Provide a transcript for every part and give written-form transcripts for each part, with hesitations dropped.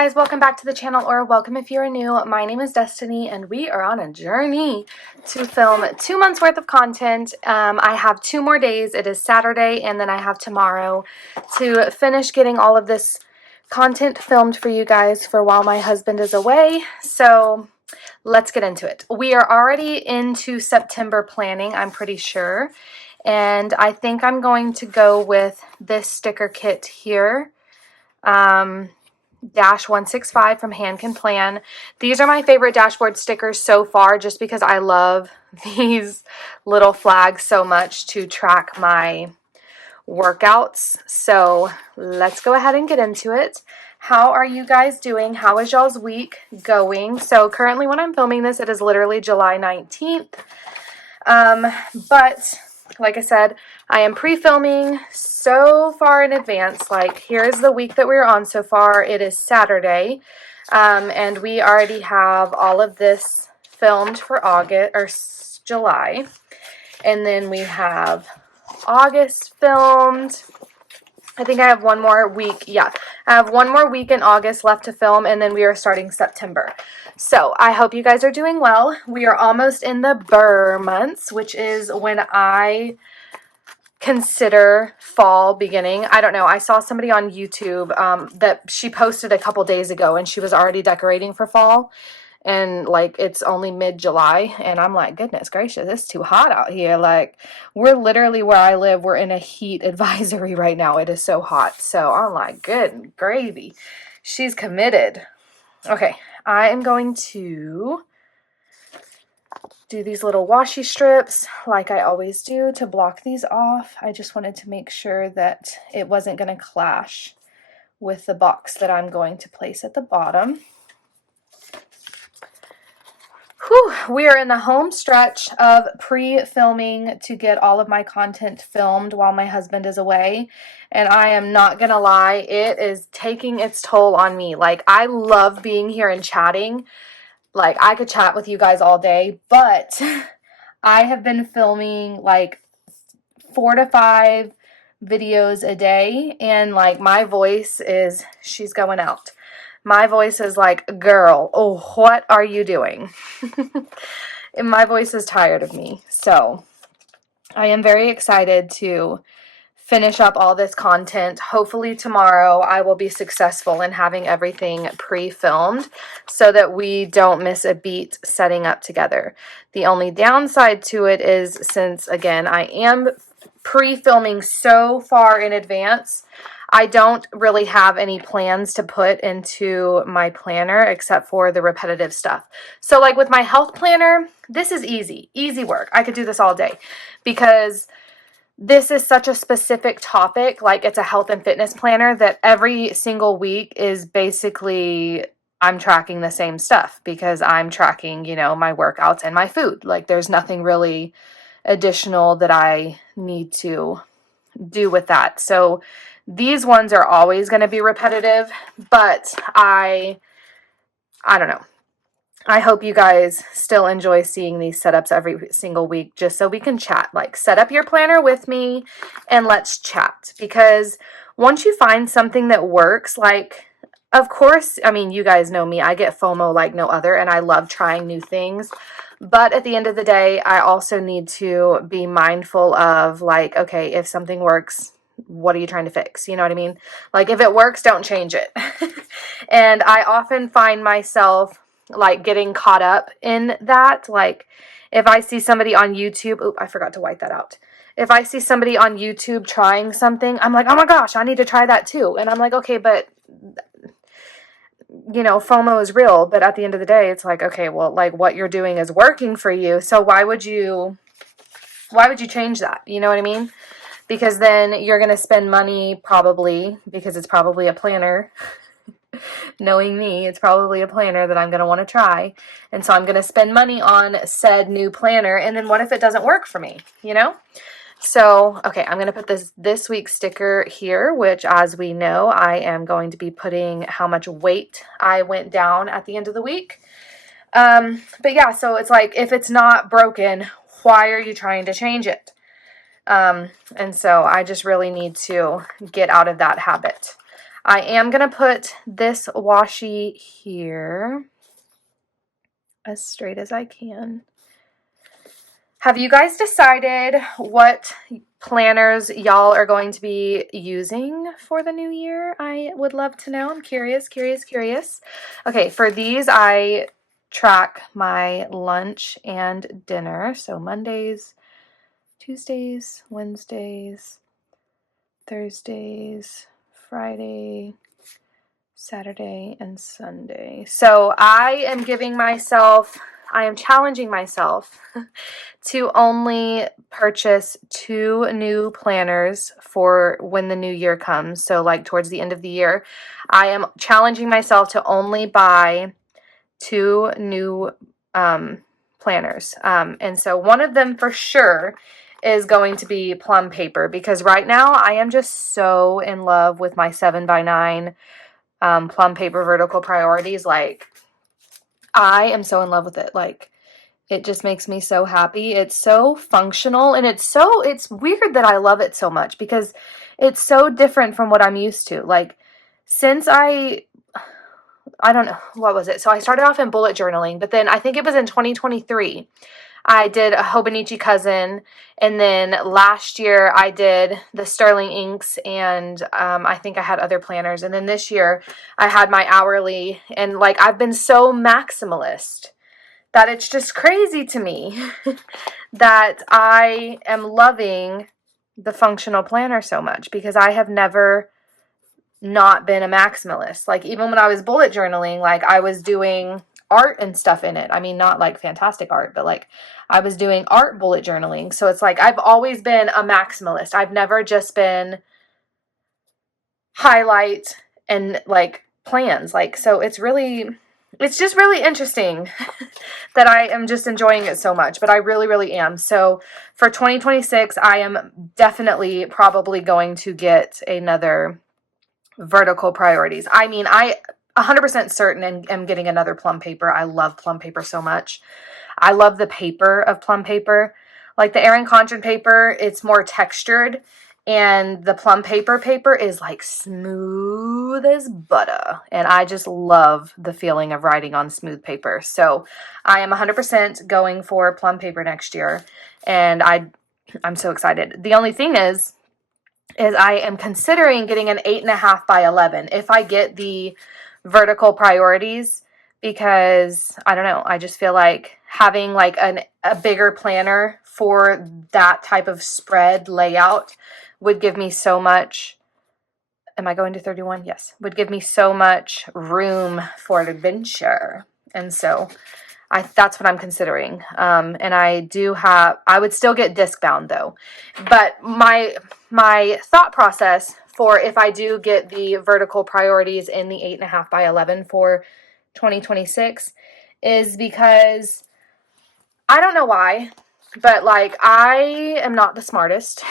guys, welcome back to the channel, or welcome if you're new. My name is Destiny and we are on a journey to film 2 months worth of content. I have 2 more days. It is Saturday and then I have tomorrow to finish getting all of this content filmed for you guys for while my husband is away. So let's get into it. We are already into September planning, I'm pretty sure. And I think I'm going to go with this sticker kit here. Dash 165 from Hand Can Plan. These are my favorite dashboard stickers so far, just because I love these little flags so much to track my workouts. So let's go ahead and get into it. How are you guys doing? How is y'all's week going? So currently when I'm filming this, it is literally July 19th. But like I said, I am pre-filming so far in advance. Like, here's the week that we're on so far. It is Saturday. And we already have all of this filmed for August or July. And then we have August filmed. I think I have one more week. Yeah, I have one more week in August left to film, and then we are starting September. So I hope you guys are doing well. We are almost in the Burr months, which is when I consider fall beginning. I don't know. I saw somebody on YouTube that she posted a couple days ago, and she was already decorating for fall. And like, it's only mid-July, and I'm like, goodness gracious, it's too hot out here. Like, we're literally, where I live, we're in a heat advisory right now. It is so hot. So I'm like, good gravy, she's committed. Okay, I am going to do these little washi strips like I always do to block these off. I just wanted to make sure that it wasn't going to clash with the box that I'm going to place at the bottom. Whew, we are in the home stretch of pre-filming to get all of my content filmed while my husband is away. And I am not going to lie, it is taking its toll on me. Like, I love being here and chatting. Like, I could chat with you guys all day, but I have been filming like 4 to 5 videos a day. And like, my voice is, she's going out. My voice is like, girl, oh, what are you doing? And my voice is tired of me. So I am very excited to finish up all this content. Hopefully tomorrow I will be successful in having everything pre-filmed so that we don't miss a beat setting up together. The only downside to it is, since again I am pre-filming so far in advance, I don't really have any plans to put into my planner except for the repetitive stuff. So like with my health planner, this is easy work. I could do this all day because this is such a specific topic. Like, it's a health and fitness planner that every single week is basically, I'm tracking the same stuff because I'm tracking, you know, my workouts and my food. Like, there's nothing really additional that I need to do with that. So these ones are always going to be repetitive, but I don't know. I hope you guys still enjoy seeing these setups every single week, just so we can chat. Like, set up your planner with me and let's chat. Because once you find something that works, like, of course, I mean, you guys know me, I get FOMO like no other, and I love trying new things. But at the end of the day, I also need to be mindful of, like, okay, if something works, what are you trying to fix? You know what I mean? Like, if it works, don't change it. And I often find myself like getting caught up in that. Like, if I see somebody on YouTube, oop, I forgot to wipe that out. If I see somebody on YouTube trying something, I'm like, oh my gosh, I need to try that too. And I'm like, okay, but you know, FOMO is real. But at the end of the day, it's like, okay, well, like, what you're doing is working for you. So why would you change that? You know what I mean? Because then you're going to spend money, probably, because it's probably a planner. Knowing me, it's probably a planner that I'm going to want to try. And so I'm going to spend money on said new planner. And then what if it doesn't work for me, you know? So, okay, I'm going to put this week's sticker here, which, as we know, I am going to be putting how much weight I went down at the end of the week. But yeah, so it's like, if it's not broken, why are you trying to change it? And so I just really need to get out of that habit. I am going to put this washi here as straight as I can. Have you guys decided what planners y'all are going to be using for the new year? I would love to know. I'm curious. Okay, for these, I track my lunch and dinner. So Mondays, Tuesdays, Wednesdays, Thursdays, Friday, Saturday, and Sunday. So I am challenging myself to only purchase 2 new planners for when the new year comes. So like towards the end of the year, I am challenging myself to only buy 2 new planners. And so one of them for sure is going to be plum paper, because right now I am just so in love with my 7x9 plum paper vertical priorities. Like, I am so in love with it. Like, it just makes me so happy. It's so functional, and it's weird that I love it so much because it's so different from what I'm used to. Like, since I don't know, what was it? So I started off in bullet journaling, but then I think it was in 2023. I did a Hobonichi cousin, and then last year I did the Sterling inks, and I think I had other planners, and then this year I had my hourly, and like, I've been so maximalist that it's just crazy to me that I am loving the functional planner so much, because I have never not been a maximalist. Like, even when I was bullet journaling, like, I was doing art and stuff in it. I mean, not like fantastic art, but like, I was doing art bullet journaling. So it's like, I've always been a maximalist. I've never just been highlight and like plans. Like, so it's just really interesting that I am just enjoying it so much, but I really, really am. So for 2026, I am definitely probably going to get another vertical priorities. I mean, I 100% certain and am getting another plum paper. I love plum paper so much. I love the paper of plum paper. Like the Erin Condren paper, it's more textured, and the plum paper is like smooth as butter. And I just love the feeling of writing on smooth paper. So I am 100% going for plum paper next year, and I'm so excited. The only thing is I am considering getting an 8.5 by 11 if I get the vertical priorities, because I don't know, I just feel like having like a bigger planner for that type of spread layout would give me so much. Am I going to 31? Yes. Would give me so much room for adventure. And so that's what I'm considering. And I would still get disc bound though. But my thought process for if I do get the vertical priorities in the 8.5 by 11 for 2026 is because I don't know why, but like, I am not the smartest.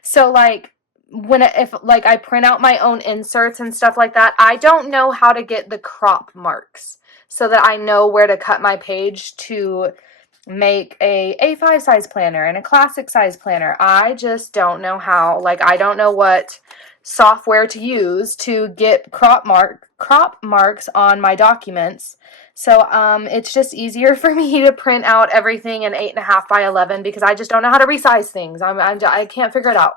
So like, if like I print out my own inserts and stuff like that, I don't know how to get the crop marks so that I know where to cut my page to make a A5 size planner and a classic size planner. I just don't know how. Like, I don't know what software to use to get crop marks on my documents. So it's just easier for me to print out everything in 8.5 by 11 because I just don't know how to resize things. I can't figure it out.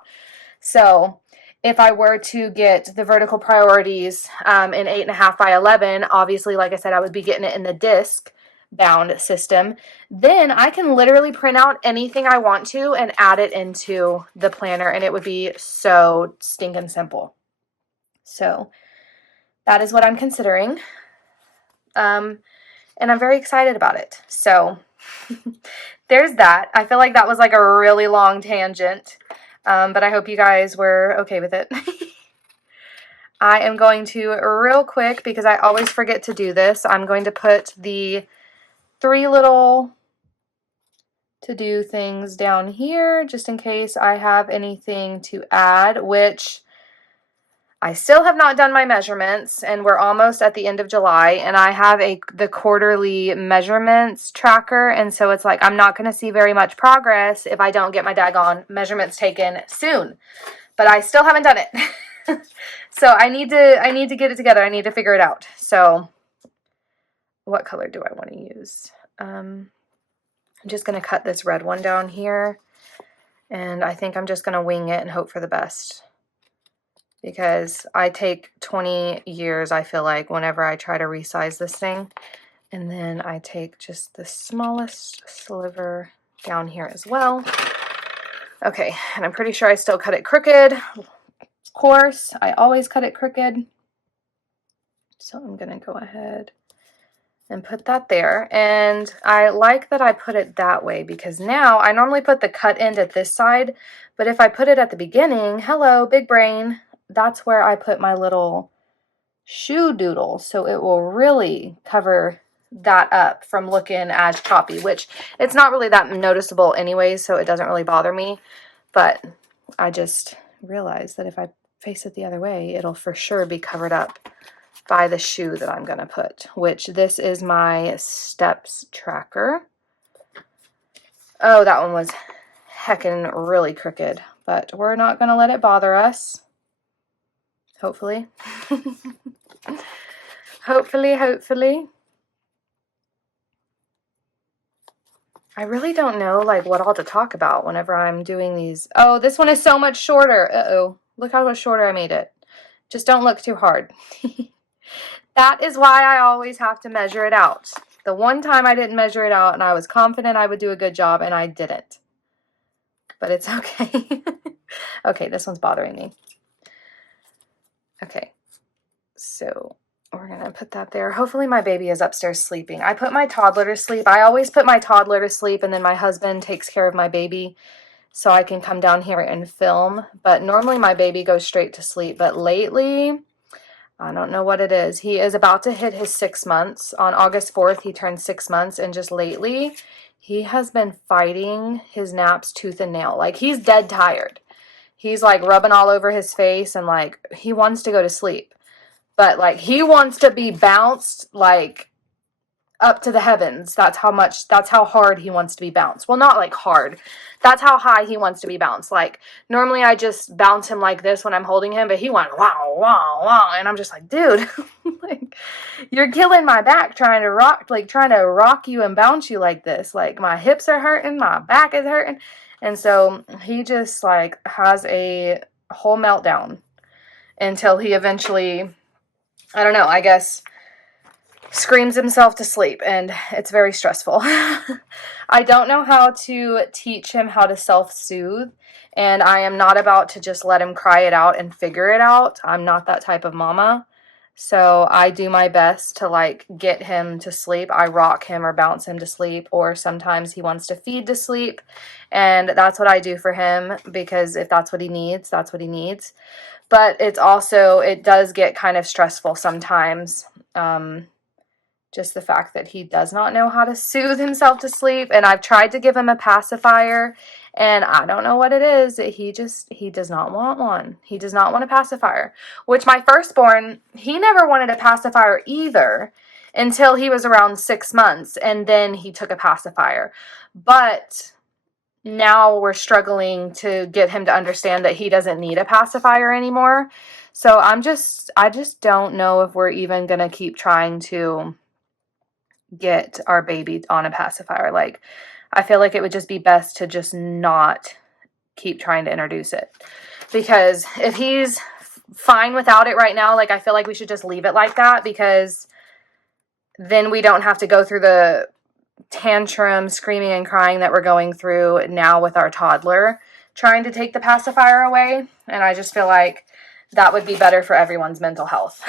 So if I were to get the vertical priorities in 8.5 by 11, obviously, like I said, I would be getting it in the disc bound system. Then I can literally print out anything I want to and add it into the planner, and it would be so stinking simple. So that is what I'm considering. And I'm very excited about it. So there's that. I feel like that was like a really long tangent. But I hope you guys were okay with it. I am going to, real quick, because I always forget to do this, I'm going to put the 3 little to-do things down here, just in case I have anything to add, which I still have not done my measurements, and we're almost at the end of July, and I have the quarterly measurements tracker, and so it's like I'm not going to see very much progress if I don't get my daggone measurements taken soon. But I still haven't done it. So I need to get it together. I need to figure it out. So what color do I want to use? I'm just going to cut this red one down here, and I think I'm just going to wing it and hope for the best, because I take 20 years, I feel like, whenever I try to resize this thing. And then I take just the smallest sliver down here as well. Okay, and I'm pretty sure I still cut it crooked. Of course, I always cut it crooked. So I'm gonna go ahead and put that there. And I like that I put it that way, because now I normally put the cut end at this side, but if I put it at the beginning, hello, big brain, that's where I put my little shoe doodle. So it will really cover that up from looking as choppy, which it's not really that noticeable anyway, so it doesn't really bother me. But I just realized that if I face it the other way, it'll for sure be covered up by the shoe that I'm gonna put, which this is my steps tracker. Oh, that one was heckin' really crooked, but we're not gonna let it bother us. Hopefully. Hopefully. I really don't know like what all to talk about whenever I'm doing these. Oh, this one is so much shorter. Uh-oh. Look how much shorter I made it. Just don't look too hard. That is why I always have to measure it out. The one time I didn't measure it out and I was confident I would do a good job and I didn't. But it's okay. Okay, this one's bothering me. Okay, so we're gonna put that there. Hopefully my baby is upstairs sleeping. I put my toddler to sleep. I always put my toddler to sleep and then my husband takes care of my baby so I can come down here and film. But normally my baby goes straight to sleep. But lately, I don't know what it is. He is about to hit his 6 months. On August 4th, he turned 6 months. And just lately, he has been fighting his naps tooth and nail. Like, he's dead tired. He's like rubbing all over his face and like he wants to go to sleep. But like he wants to be bounced like up to the heavens. That's how hard he wants to be bounced. Well, not like hard. That's how high he wants to be bounced. Like normally I just bounce him like this when I'm holding him, but he went wow, wow, wow. And I'm just like, dude, like you're killing my back trying to rock you and bounce you like this. Like my hips are hurting, my back is hurting. And so he just like has a whole meltdown until he eventually, I don't know, I guess, screams himself to sleep, and it's very stressful. I don't know how to teach him how to self-soothe, and I am not about to just let him cry it out and figure it out. I'm not that type of mama. So I do my best to like get him to sleep. I rock him or bounce him to sleep, or sometimes he wants to feed to sleep, and that's what I do for him, because if that's what he needs, that's what he needs. But it's also, it does get kind of stressful sometimes. Just the fact that he does not know how to soothe himself to sleep. And I've tried to give him a pacifier, and I don't know what it is. He does not want one. He does not want a pacifier, which my firstborn, he never wanted a pacifier either until he was around 6 months. And then he took a pacifier. But now we're struggling to get him to understand that he doesn't need a pacifier anymore. So I just don't know if we're even going to keep trying to get our baby on a pacifier. Like, I feel like it would just be best to just not keep trying to introduce it. Because if he's fine without it right now, like, I feel like we should just leave it like that, because then we don't have to go through the tantrum, screaming and crying that we're going through now with our toddler trying to take the pacifier away. And I just feel like that would be better for everyone's mental health.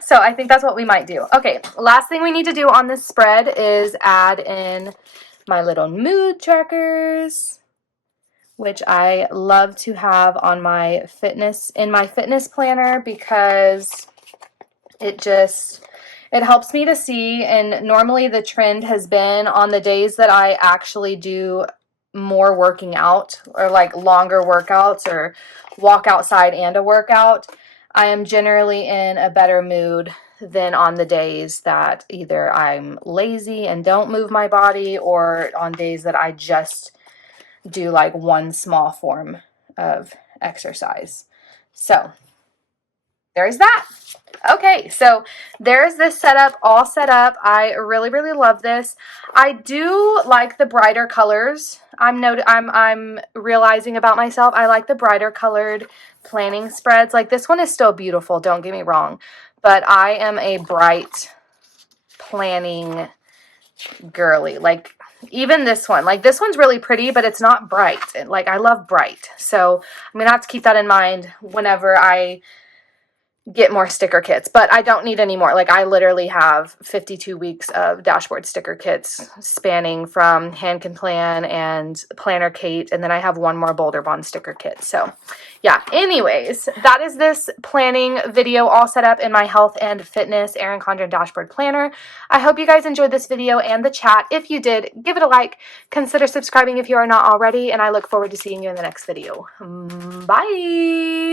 So I think that's what we might do. Okay, last thing we need to do on this spread is add in my little mood trackers, which I love to have on my fitness planner, because it helps me to see. And normally the trend has been on the days that I actually do more working out, or like longer workouts, or walk outside and a workout, I am generally in a better mood than on the days that either I'm lazy and don't move my body, or on days that I just do like one small form of exercise. So there's that. Okay, so there's this setup all set up. I really, really love this. I do like the brighter colors. I'm realizing about myself. I like the brighter colored planning spreads. Like this one is still beautiful, don't get me wrong, but I am a bright planning girly. Like even this one, like this one's really pretty, but it's not bright. Like I love bright. So I'm gonna have to keep that in mind whenever I get more sticker kits, but I don't need any more. Like I literally have 52 weeks of dashboard sticker kits spanning from Hand Can Plan and Planner Kate, and then I have one more Boulder Bond sticker kit. So yeah, anyways, that is this planning video all set up in my health and fitness Erin Condren dashboard planner. I hope you guys enjoyed this video and the chat. If you did, give it a like, consider subscribing if you are not already, and I look forward to seeing you in the next video. Bye!